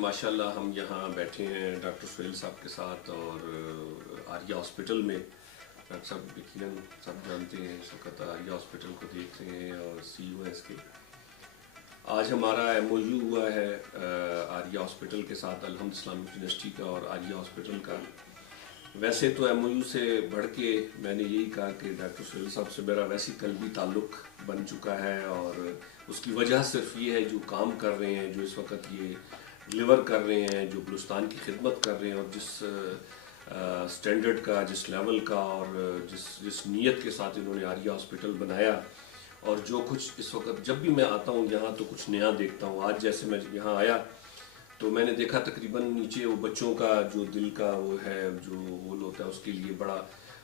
माशाल्लाह हम यहाँ बैठे हैं डॉक्टर सुहेल साहब के साथ और आर्या हॉस्पिटल में। डॉक्टर साहब यकीनन सब जानते हैं, इस वक्त आर्या हॉस्पिटल को देख रहे हैं और CEO हैं इसके। आज हमारा MOU हुआ है आर्या हॉस्पिटल के साथ, अलहम्द इस्लामिक यूनिवर्सिटी का और आर्या हॉस्पिटल का। वैसे तो MOU से बढ़ के मैंने यही कहा कि डॉक्टर सुहेल साहब से मेरा वैसे कल्बी ताल्लुक़ बन चुका है और उसकी वजह सिर्फ ये है जो काम कर रहे हैं, जो इस वक्त ये डिलीवर कर रहे हैं, जो बलूचिस्तान की खिदमत कर रहे हैं और जिस स्टैंडर्ड का, जिस लेवल का और जिस नीयत के साथ इन्होंने आर्या हॉस्पिटल बनाया। और जो कुछ इस वक्त जब भी मैं आता हूँ यहाँ तो कुछ नया देखता हूँ। आज जैसे मैं यहाँ आया तो मैंने देखा तकरीबन नीचे वो बच्चों का जो दिल का वो है जो होल होता है उसके लिए बड़ा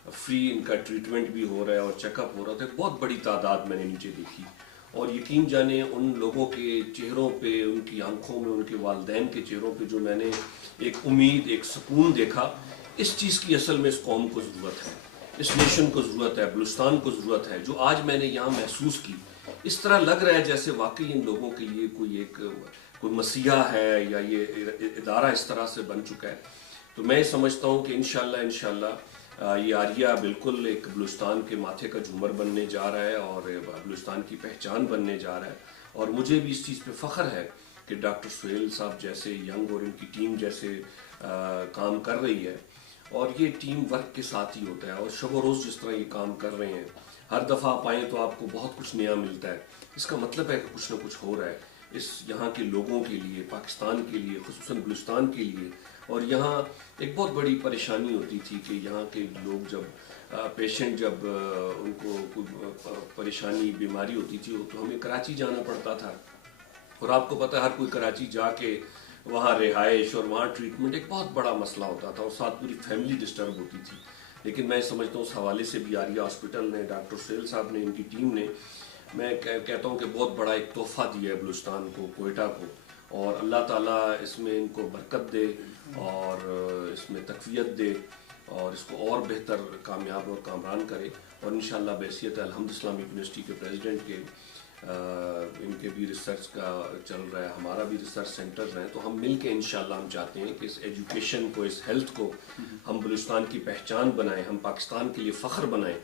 फ्री इनका ट्रीटमेंट भी हो रहा है और चेकअप हो रहा था। बहुत बड़ी तादाद मैंने नीचे देखी और यकीन जाने उन लोगों के चेहरों पे, उनकी आंखों में, उनके वालिदैन के चेहरों पे जो मैंने एक उम्मीद, एक सुकून देखा, इस चीज़ की असल में इस कौम को ज़रूरत है, इस नेशन को ज़रूरत है, बलूचिस्तान को ज़रूरत है। जो आज मैंने यहाँ महसूस की, इस तरह लग रहा है जैसे वाकई इन लोगों के लिए कोई मसीहा है या ये इदारा इस तरह से बन चुका है। तो मैं समझता हूँ कि इंशाल्लाह ये आर्या बिल्कुल एक बलूचिस्तान के माथे का झूमर बनने जा रहा है और बलूचिस्तान की पहचान बनने जा रहा है। और मुझे भी इस चीज़ पे फ़ख्र है कि डॉक्टर सुहेल साहब जैसे यंग और इनकी टीम जैसे काम कर रही है और ये टीम वर्क के साथ ही होता है। और शब रोज़ जिस तरह ये काम कर रहे हैं, हर दफ़ा आप आएँ तो आपको बहुत कुछ नया मिलता है। इसका मतलब है कि कुछ ना कुछ हो रहा है इस यहाँ के लोगों के लिए, पाकिस्तान के लिए, ख़ुसूसन बलूचिस्तान के लिए। और यहाँ एक बहुत बड़ी परेशानी होती थी कि यहाँ के लोग जब पेशेंट जब उनको कोई परेशानी, बीमारी होती थी तो हमें कराची जाना पड़ता था। और आपको पता है हर कोई कराची जाके वहाँ रिहाइश और वहाँ ट्रीटमेंट एक बहुत बड़ा मसला होता था और साथ पूरी फैमिली डिस्टर्ब होती थी। लेकिन मैं समझता हूँ उस हवाले से भी आर्या हॉस्पिटल ने, डॉक्टर सुहेल साहब ने, इनकी टीम ने, मैं कहता हूँ कि बहुत बड़ा एक तोहफ़ा दिया है बलूचिस्तान को, कोयटा को। और अल्लाह ताला इसमें इनको बरकत दे और इसमें तक़वियत दे और इसको और बेहतर कामयाब और कामरान करे। और इंशाअल्लाह बहैसियत अलहम्द इस्लामिक यूनिवर्सिटी के प्रेसिडेंट के इनके भी रिसर्च का चल रहा है, हमारा भी रिसर्च सेंटर्स हैं, तो हम मिल के इंशाअल्लाह हम चाहते हैं कि इस एजुकेशन को, इस हेल्थ को हम बलूचिस्तान की पहचान बनाएं, हम पाकिस्तान के लिए फ़ख्र बनाएं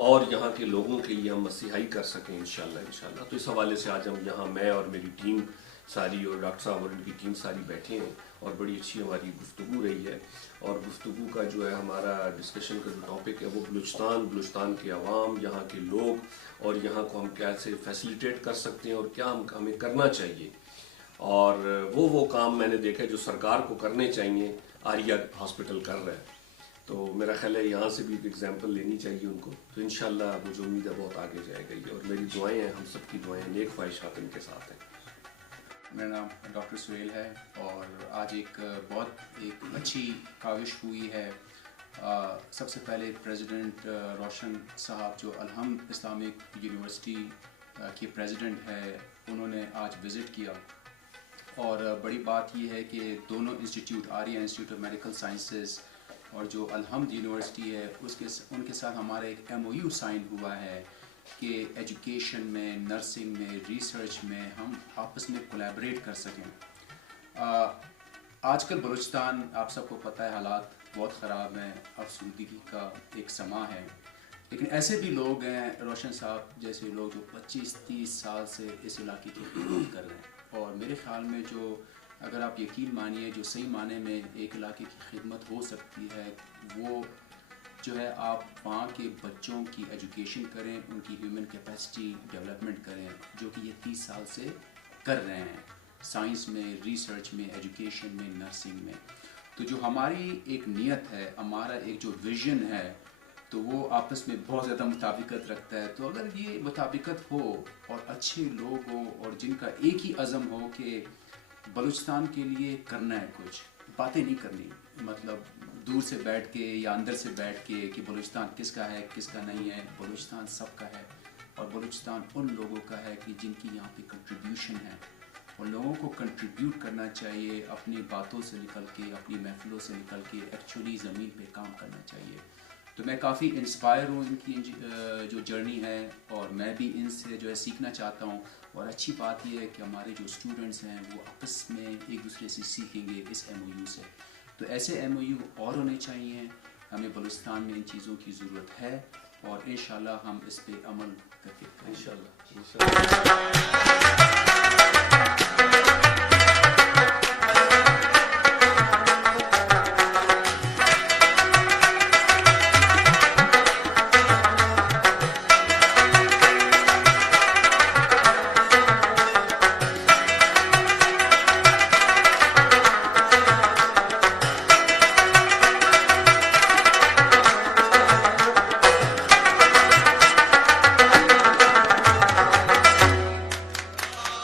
और यहाँ के लोगों के लिए हम मसीहाई कर सकें इंशाअल्लाह। तो इस हवाले से आज हम यहाँ, मैं और मेरी टीम सारी और डॉक्टर साहब और इनकी टीम सारी बैठे हैं और बड़ी अच्छी हमारी गुफ्तगू रही है। और गुफ्तगू का जो है हमारा डिस्कशन का जो टॉपिक है वो बलूचिस्तान के अवाम, यहाँ के लोग और यहाँ को हम कैसे फैसिलिटेट कर सकते हैं और क्या हमें करना चाहिए। और वो काम मैंने देखा है जो सरकार को करने चाहिए, आर्या हॉस्पिटल कर रहा है। तो मेरा ख्याल है यहाँ से भी एक एग्जाम्पल लेनी चाहिए उनको। तो इंशाअल्लाह मुझे उम्मीद है बहुत आगे जाएगा ये। और मेरी दुआएं हैं, हम सब की दुआएं, नेक ख्वाहिशात इनके साथ हैं। मेरा नाम डॉक्टर सुहेल है और आज एक अच्छी काविश हुई है। सबसे पहले प्रेसिडेंट रोशन साहब जो अलहम्द इस्लामिक यूनिवर्सिटी के प्रेसिडेंट है, उन्होंने आज विज़िट किया। और बड़ी बात यह है कि दोनों institute, Arya institute of medical sciences और जो अलहम्द यूनिवर्सिटी है उनके साथ हमारा एक MOU साइन हुआ है कि एजुकेशन में, नर्सिंग में, रिसर्च में हम आपस में कोलैबोरेट कर सकें। आजकल बलूचिस्तान, आप सबको पता है, हालात बहुत ख़राब हैं, अफसरदगी का एक समा है। लेकिन ऐसे भी लोग हैं, रोशन साहब जैसे लोग जो 25-30 साल से इस इलाके की खिदमत कर रहे हैं। और मेरे ख़्याल में जो, अगर आप यकीन मानिए, जो सही माने में एक इलाके की खिदमत हो सकती है वो जो है आप वहाँ के बच्चों की एजुकेशन करें, उनकी ह्यूमन कैपेसिटी डेवलपमेंट करें, जो कि ये 30 साल से कर रहे हैं, साइंस में, रिसर्च में, एजुकेशन में, नर्सिंग में। तो जो हमारी एक नीयत है, हमारा एक जो विज़न है, तो वो आपस में बहुत ज़्यादा मुताबिकत रखता है। तो अगर ये मुताबिकत हो और अच्छे लोग हो और जिनका एक ही अज़म हो कि बलूचिस्तान के लिए करना है, कुछ बातें नहीं करनी, मतलब दूर से बैठ के या अंदर से बैठ के कि बलूचिस्तान किसका है, किसका नहीं है। बलूचिस्तान सबका है और बलूचिस्तान उन लोगों का है कि जिनकी यहाँ पे कंट्रीब्यूशन है। उन लोगों को कंट्रीब्यूट करना चाहिए, अपनी बातों से निकल के, अपनी महफिलों से निकल के एक्चुअली ज़मीन पे काम करना चाहिए। تو میں کافی انسپائر ہوں ان کی جو جرنی ہے، اور میں بھی ان سے جو ہے سیکھنا چاہتا ہوں. اور اچھی بات یہ ہے کہ ہمارے جو اسٹوڈنٹس ہیں وہ آپس میں ایک دوسرے سے سیکھیں گے اس ایم او یو سے. تو ایسے ایم او یو اور ہونے چاہیے. ہمیں بلوچستان میں ان چیزوں کی ضرورت ہے، اور انشاءاللہ ہم اس پہ عمل کر کے انشاءاللہ